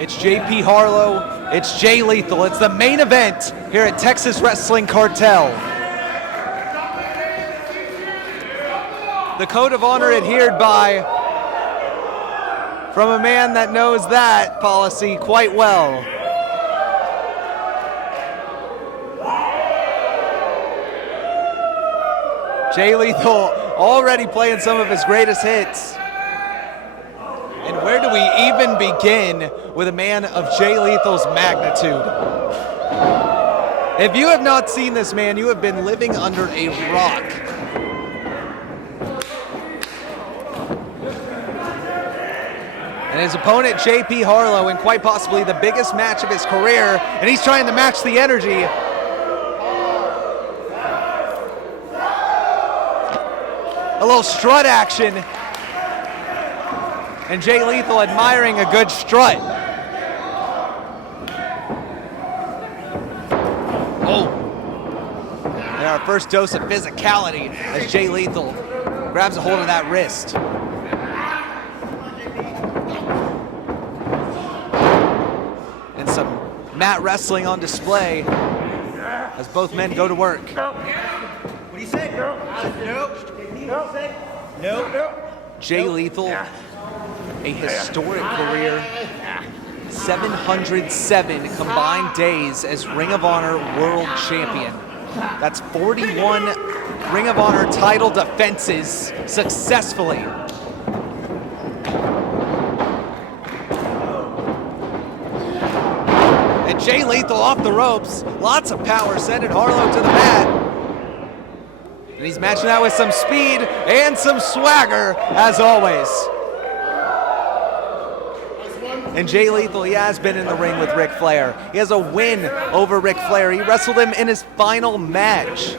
It's JP Harlow, it's Jay Lethal. It's the main event here at Texas Wrestling Cartel. The code of honor adhered by from a man that knows that policy quite well. Jay Lethal already playing some of his greatest hits. And where do we even begin with a man of Jay Lethal's magnitude? If you have not seen this man, you have been living under a rock. And his opponent, JP Harlow, in quite possibly the biggest match of his career, and he's trying to match the energy. A little strut action. And Jay Lethal admiring a good strut. Oh. And our first dose of physicality as Jay Lethal grabs a hold of that wrist. And some mat wrestling on display as both men go to work. What do you say? Nope. Jay Lethal, a historic career, 707 combined days as Ring of Honor World Champion. That's 41 Ring of Honor title defenses successfully. And Jay Lethal off the ropes, lots of power, sending Harlow to the mat. And he's matching that with some speed and some swagger, as always. And Jay Lethal, he has been in the ring with Ric Flair. He has a win over Ric Flair. He wrestled him in his final match.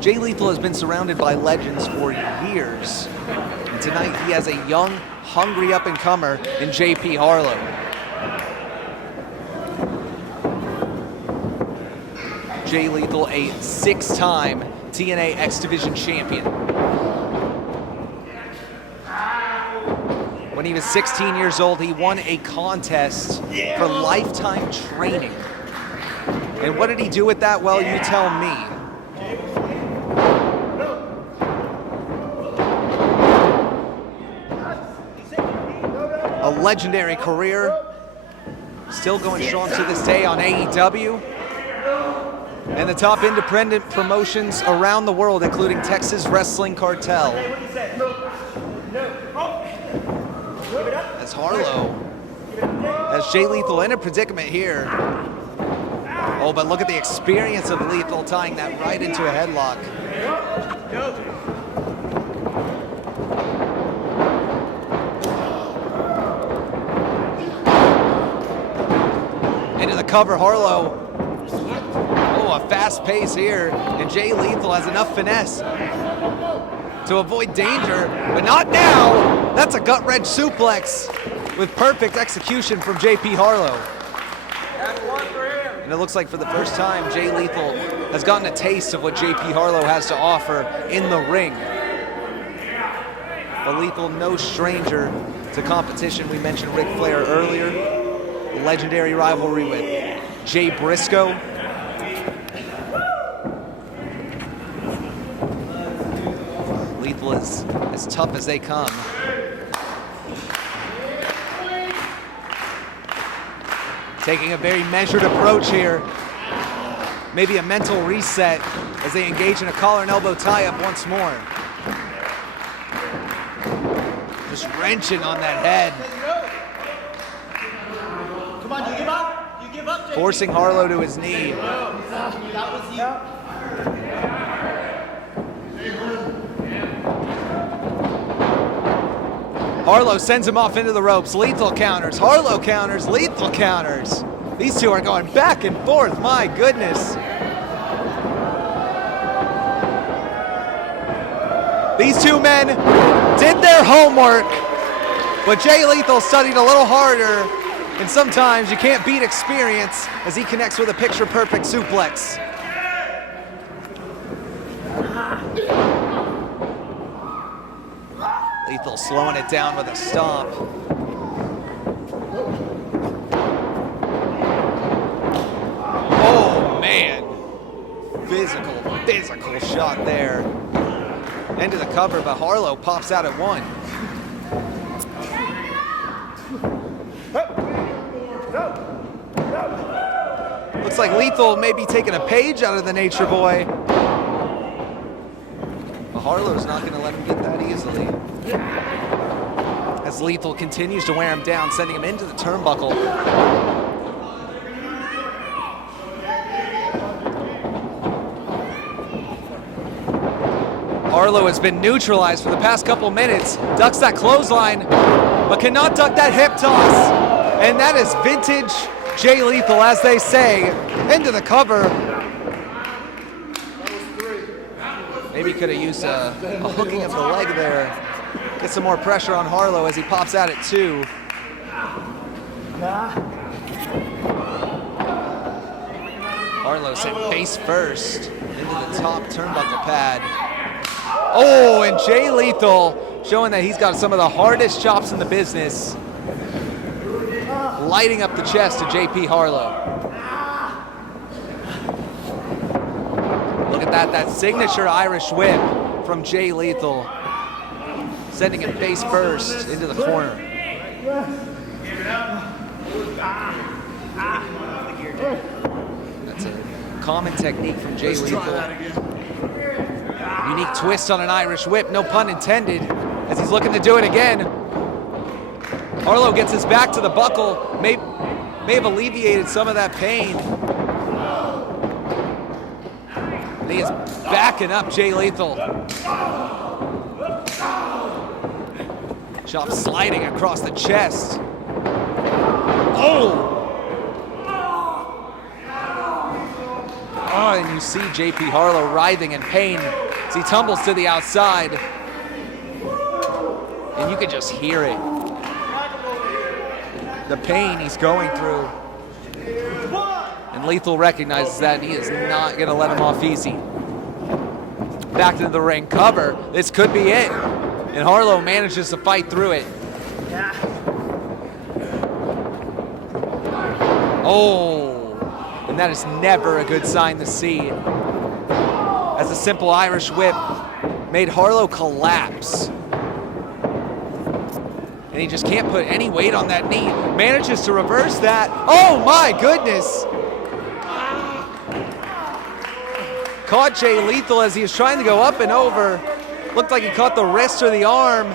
Jay Lethal has been surrounded by legends for years. And tonight he has a young, hungry up-and-comer in JP Harlow. Jay Lethal, a 6-time TNA X Division champion. When he was 16 years old, he won a contest for lifetime training. And what did he do with that? Well, you tell me. A legendary career, still going strong to this day on AEW. And the top independent promotions around the world, including Texas Wrestling Cartel. As Harlow has Jay Lethal in a predicament here. Oh, but look at the experience of Lethal tying that right into a headlock. Into the cover, Harlow. Oh, a fast pace here, and Jay Lethal has enough finesse to avoid danger, but not now. That's a gut-wrench suplex with perfect execution from JP Harlow. And it looks like for the first time, Jay Lethal has gotten a taste of what JP Harlow has to offer in the ring. But Lethal, no stranger to competition. We mentioned Ric Flair earlier, the legendary rivalry with Jay Briscoe. Lethal is as tough as they come. Taking a very measured approach here. Maybe a mental reset as they engage in a collar and elbow tie-up once more. Just wrenching on that head. Come on, you give up? You give up, JP. Forcing Harlow to his knee. That was you. Harlow sends him off into the ropes. Lethal counters, Harlow counters, Lethal counters. These two are going back and forth, my goodness. These two men did their homework, but Jay Lethal studied a little harder, and sometimes you can't beat experience as he connects with a picture-perfect suplex. Lethal slowing it down with a stomp. Oh, man. Physical shot there. Into the cover, but Harlow pops out at one. Looks like Lethal may be taking a page out of the Nature Boy. But Harlow's not going to let him get that easily. As Lethal continues to wear him down, sending him into the turnbuckle. Harlow has been neutralized for the past couple minutes, ducks that clothesline, but cannot duck that hip toss. And that is vintage Jay Lethal, as they say, into the cover. Maybe could have used a hooking of the leg there. Get some more pressure on Harlow as he pops out at two. Harlow sent face first into the top turnbuckle pad. Oh, and Jay Lethal showing that he's got some of the hardest chops in the business. Lighting up the chest of JP Harlow. Look at that signature Irish whip from Jay Lethal. Sending him face first into the corner. That's a common technique from Jay Lethal. Unique twist on an Irish whip, no pun intended, as he's looking to do it again. Harlow gets his back to the buckle, may have alleviated some of that pain. And he is backing up Jay Lethal. Chop sliding across the chest. Oh! Oh, and you see JP Harlow writhing in pain as he tumbles to the outside. And you can just hear it. The pain he's going through. And Lethal recognizes that, and he is not gonna let him off easy. Back into the ring, cover. This could be it. And Harlow manages to fight through it. Oh, and that is never a good sign to see. As a simple Irish whip made Harlow collapse. And he just can't put any weight on that knee. Manages to reverse that. Oh my goodness! Caught Jay Lethal as he was trying to go up and over. Looked like he caught the wrist or the arm.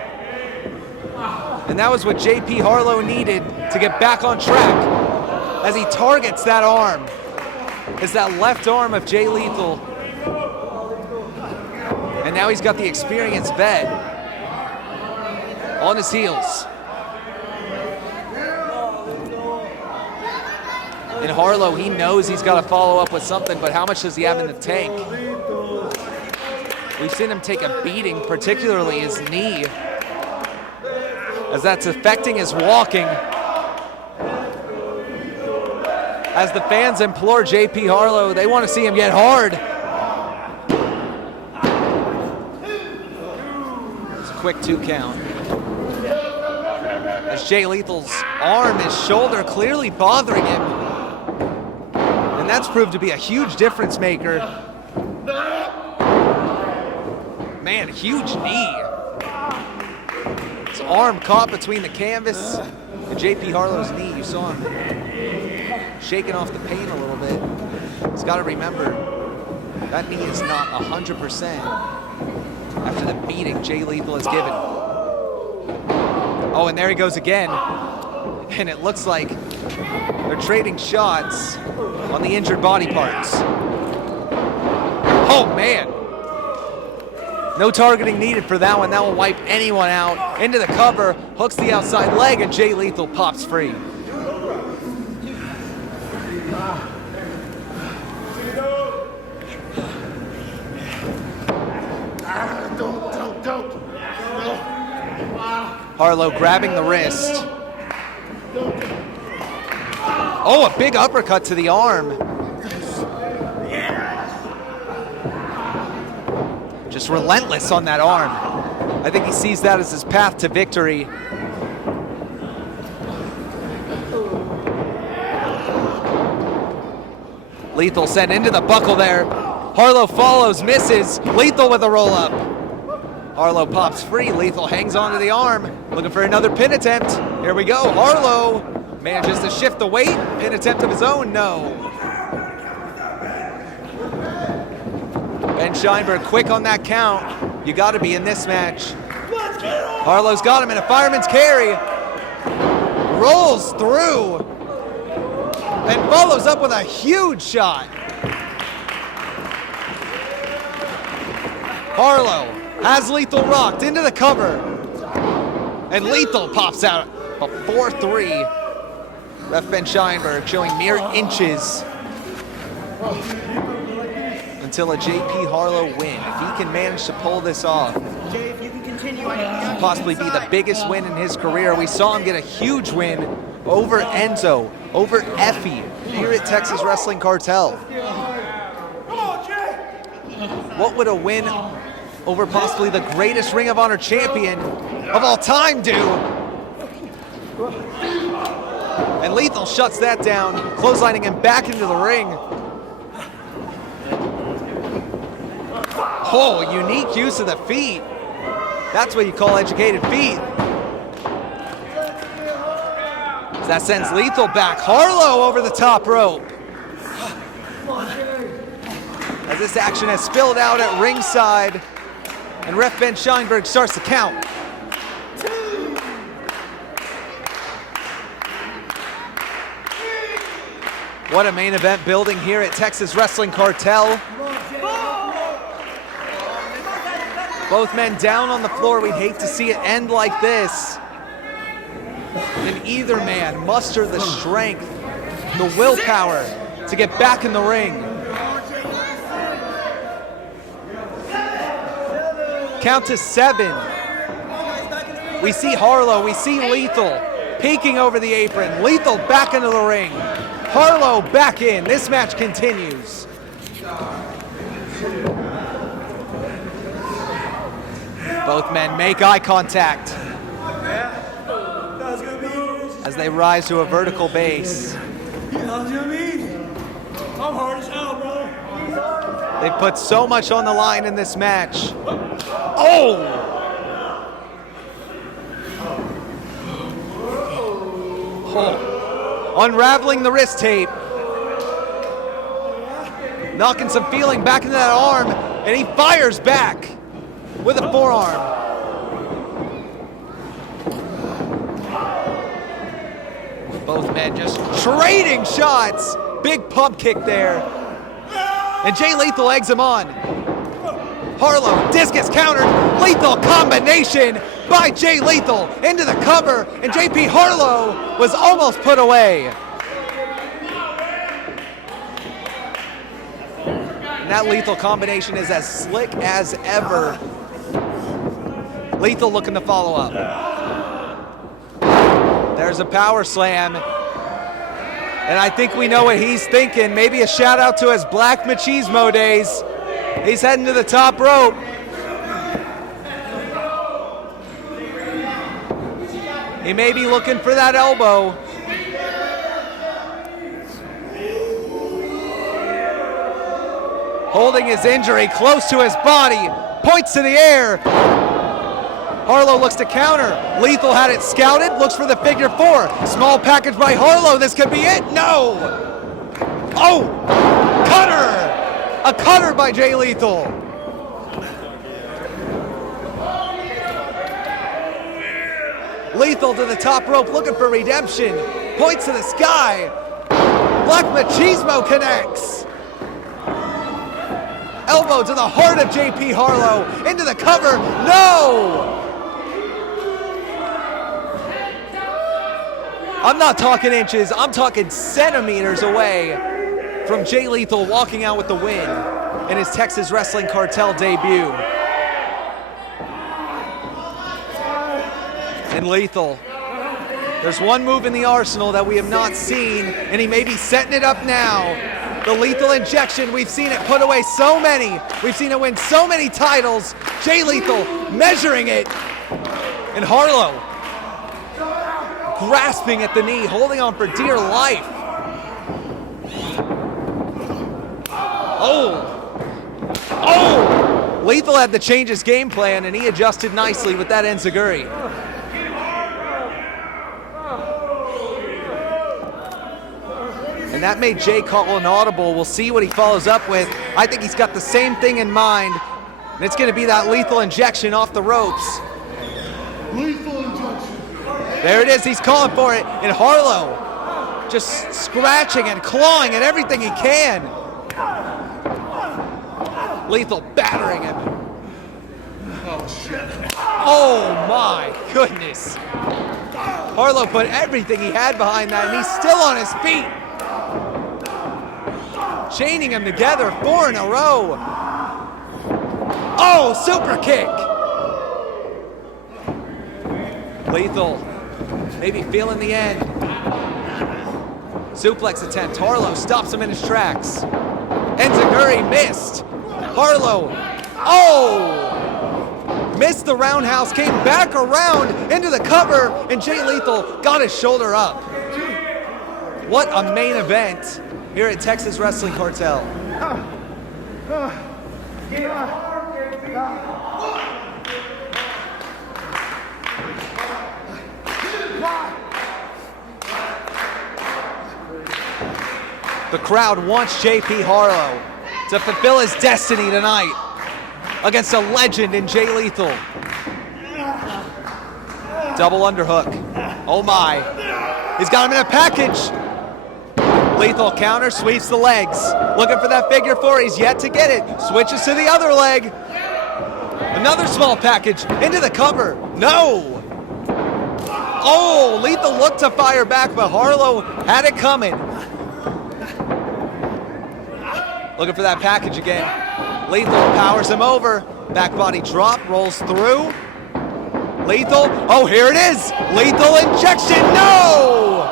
And that was what JP Harlow needed to get back on track. As he targets that arm. It's that left arm of Jay Lethal. And now he's got the experienced vet on his heels. And Harlow, he knows he's got to follow up with something, but how much does he have in the tank? We've seen him take a beating, particularly his knee, as that's affecting his walking. As the fans implore JP Harlow, they want to see him get hard. It's a quick 2 count. As Jay Lethal's arm, his shoulder clearly bothering him. And that's proved to be a huge difference maker. Man, huge knee. His arm caught between the canvas and JP Harlow's knee. You saw him shaking off the pain a little bit. He's got to remember, that knee is not 100% after the beating Jay Lethal has given. Oh, and there he goes again. And it looks like they're trading shots on the injured body parts. Oh, man. No targeting needed for that one. That will wipe anyone out. Into the cover, hooks the outside leg, and Jay Lethal pops free. Harlow grabbing the wrist. Oh, a big uppercut to the arm. Just relentless on that arm. I think he sees that as his path to victory. Lethal sent into the buckle there. Harlow follows, misses. Lethal with a roll-up. Harlow pops free. Lethal hangs onto the arm, looking for another pin attempt. Here we go. Harlow manages to shift the weight. Pin attempt of his own, no. Ben Scheinberg quick on that count. You got to be in this match. Harlow's got him in a fireman's carry. Rolls through. And follows up with a huge shot. Harlow has Lethal rocked into the cover. And Lethal pops out a 4-3. Ref Ben Scheinberg showing mere inches until a JP Harlow win. If he can manage to pull this off, Jay, if you can continue, possibly be the biggest win in his career. We saw him get a huge win over Enzo, over Effie, here at Texas Wrestling Cartel. What would a win over possibly the greatest Ring of Honor champion of all time do? And Lethal shuts that down, clotheslining him back into the ring. Oh, unique use of the feet. That's what you call educated feet. That sends Lethal back. Harlow over the top rope. As this action has spilled out at ringside, and ref Ben Scheinberg starts to count. What a main event building here at Texas Wrestling Cartel. Both men down on the floor. We'd hate to see it end like this. And either man muster the strength, the willpower to get back in the ring. Count to 7. We see Harlow, we see Lethal peeking over the apron. Lethal back into the ring. Harlow back in. This match continues. Both men make eye contact as they rise to a vertical base. I'm hard as hell, bro. They put so much on the line in this match. Oh! Unraveling the wrist tape. Knocking some feeling back into that arm, and he fires back with a forearm. Both men just trading shots. Big pump kick there. And Jay Lethal eggs him on. Harlow, discus countered. Lethal combination by Jay Lethal into the cover, and JP Harlow was almost put away. And that Lethal combination is as slick as ever. Lethal looking to follow up. There's a power slam. And I think we know what he's thinking. Maybe a shout out to his Black Machismo days. He's heading to the top rope. He may be looking for that elbow. Holding his injury close to his body. Points to the air. Harlow looks to counter. Lethal had it scouted, looks for the figure 4. Small package by Harlow, this could be it, no! Oh, cutter! A cutter by Jay Lethal. Lethal to the top rope, looking for redemption. Points to the sky. Black Machismo connects. Elbow to the heart of JP Harlow, into the cover, no! I'm not talking inches, I'm talking centimeters away from Jay Lethal walking out with the win in his Texas Wrestling Cartel debut. And Lethal, there's one move in the arsenal that we have not seen, and he may be setting it up now. The lethal injection, we've seen it put away so many. We've seen it win so many titles. Jay Lethal measuring it. And Harlow grasping at the knee, holding on for dear life. Oh! Lethal had to change his game plan, and he adjusted nicely with that enziguri. And that made Jay call an audible. We'll see what he follows up with. I think he's got the same thing in mind, and it's going to be that lethal injection off the ropes. Lethal injection. There it is, he's calling for it, and Harlow just scratching and clawing at everything he can. Lethal battering him. Oh, shit. Oh my goodness. Harlow put everything he had behind that, and he's still on his feet. Chaining them together, 4 in a row. Oh, super kick. Lethal, maybe feeling the end. Suplex attempt, Harlow stops him in his tracks. Enziguri missed. Harlow, oh! Missed the roundhouse, came back around into the cover, and Jay Lethal got his shoulder up. What a main event here at Texas Wrestling Cartel. The crowd wants JP Harlow to fulfill his destiny tonight against a legend in Jay Lethal. Double underhook. Oh my. He's got him in a package. Lethal counter, sweeps the legs. Looking for that figure 4, he's yet to get it. Switches to the other leg. Another small package into the cover. No! Oh, Lethal looked to fire back, but Harlow had it coming. Looking for that package again. Lethal powers him over. Back body drop, rolls through. Lethal, oh, here it is. Lethal injection, no!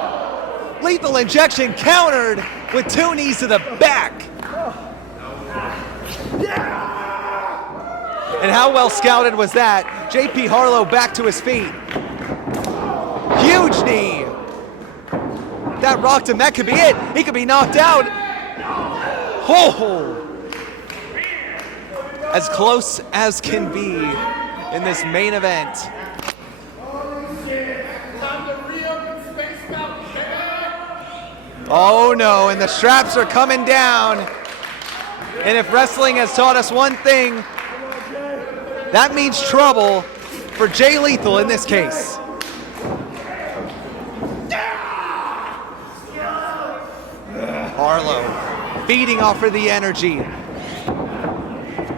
Lethal injection countered with 2 knees to the back. And how well scouted was that? JP Harlow back to his feet. Huge knee. That rocked him, that could be it. He could be knocked out. Oh! As close as can be in this main event. Oh no, and the straps are coming down. And if wrestling has taught us one thing, that means trouble for Jay Lethal in this case. Harlow feeding off of the energy.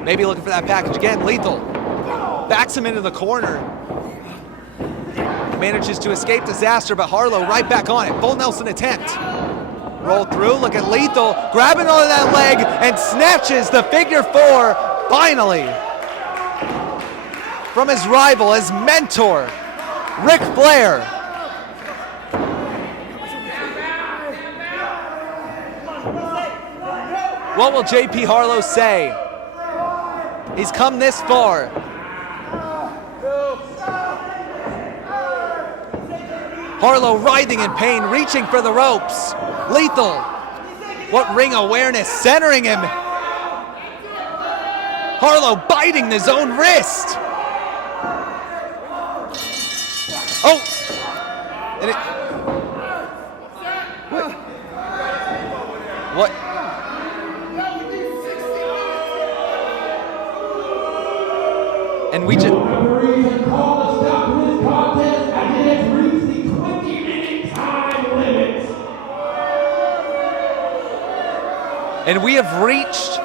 Maybe looking for that package again. Lethal backs him into the corner. Manages to escape disaster, but Harlow right back on it. Full Nelson attempt. Roll through, look at Lethal grabbing onto that leg and snatches the figure 4 finally from his rival, his mentor, Ric Flair. What will JP Harlow say? He's come this far. Harlow writhing in pain, reaching for the ropes. Lethal, what ring awareness, centering him. Harlow biting his own wrist. Oh! And what? And we just... And we have reached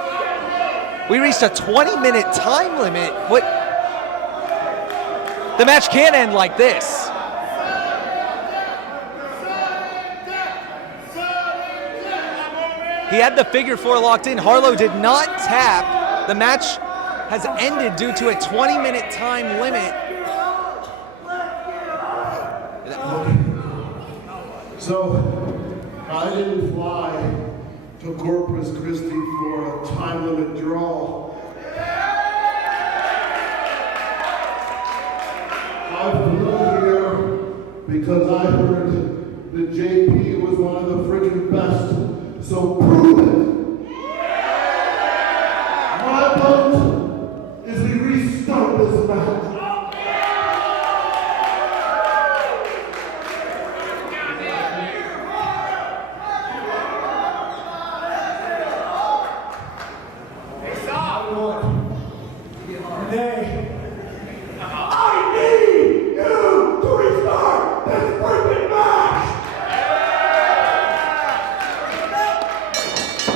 a 20-minute time limit. What? The match can't end like this. He had the figure 4 locked in. Harlow did not tap. The match has ended due to a 20-minute time limit. So, I didn't fly to Corpus Christi for a time limit draw. I flew here because I heard that JP was one of the freaking best, so prove it! My vote is we restart this match.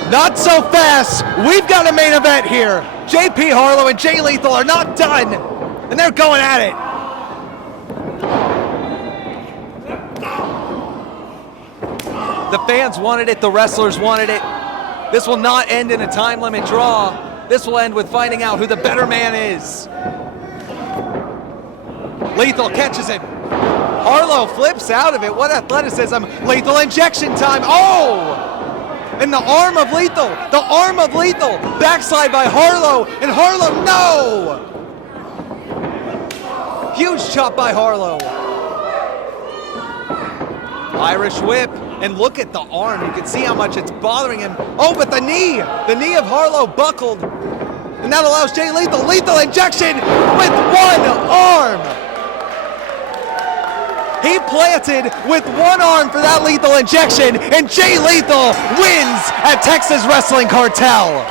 Not so fast. We've got a main event here. JP Harlow and Jay Lethal are not done, and they're going at it. The fans wanted it, the wrestlers wanted it. This will not end in a time limit draw. This will end with finding out who the better man is. Lethal catches him. Harlow flips out of it. What athleticism. Lethal injection time. Oh! And the arm of Lethal, backslide by Harlow, and Harlow, no! Huge chop by Harlow. Irish whip, and look at the arm. You can see how much it's bothering him. Oh, but the knee of Harlow buckled, and that allows Jay Lethal injection with one arm. He planted with one arm for that lethal injection, and Jay Lethal wins at Texas Wrestling Cartel.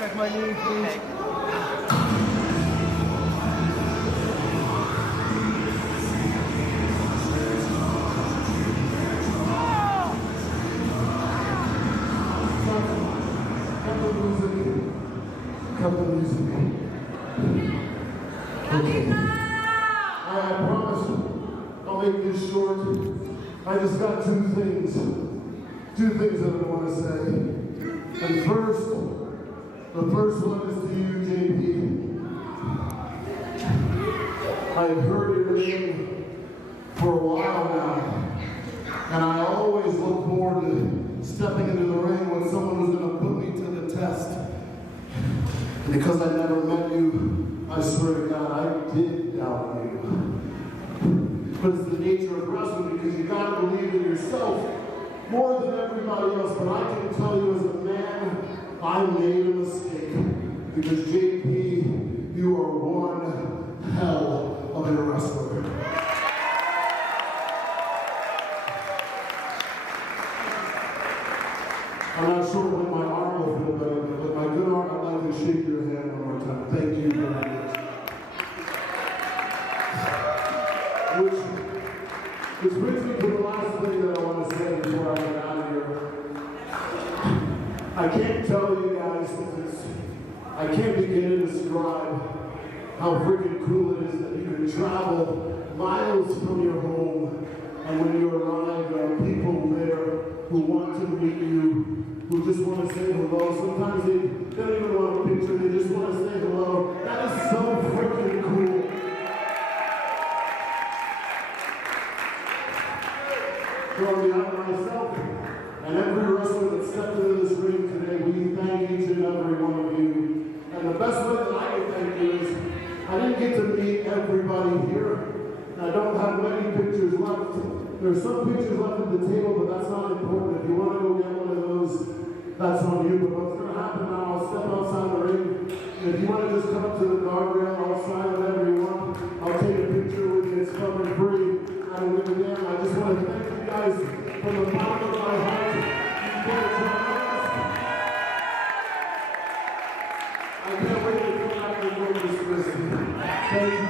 Check my knee, please. Couple easy. Okay. I promise I'll make this short. I just got two things that I want to say. And the first one is to you, JP. I've heard your name for a while now, and I always look forward to stepping into the ring when someone was going to put me to the test. Because I never met you, I swear to God, I did doubt you. But it's the nature of wrestling because you gotta believe in yourself more than everybody else. But I can tell you as a man, I made a mistake. Because JP, you are one hell of a wrestler. I'm not sure what my arm will feel better, but my good arm, I'd like to shake your hand one more time. Thank you very much. Which brings me to the last thing that I want to say before I get out of here. I can't tell you guys this. I can't begin to describe how freaking cool it is that you can travel miles from your home, and when you arrive, there are people there who want to meet you, who just want to say hello. Sometimes they don't even want a picture, they just want to say hello. That is so freaking cool. So on behalf of myself and every wrestler that stepped into this ring today, we thank each and every one of you. And the best way that I can thank you is I didn't get to meet everybody here. And I don't have many pictures left. There's some pictures left at the table, but that's not important. If you want to go get one of those, that's on you. But what's going to happen now, I'll step outside the ring. And if you want to just come up to the guardrail, I'll sign whatever you want. I'll take a picture with you. It's coming free. I don't give a damn. I just want to thank you guys from the bottom of my heart for the tremendous. I can't wait to come back and go to this. Thank you.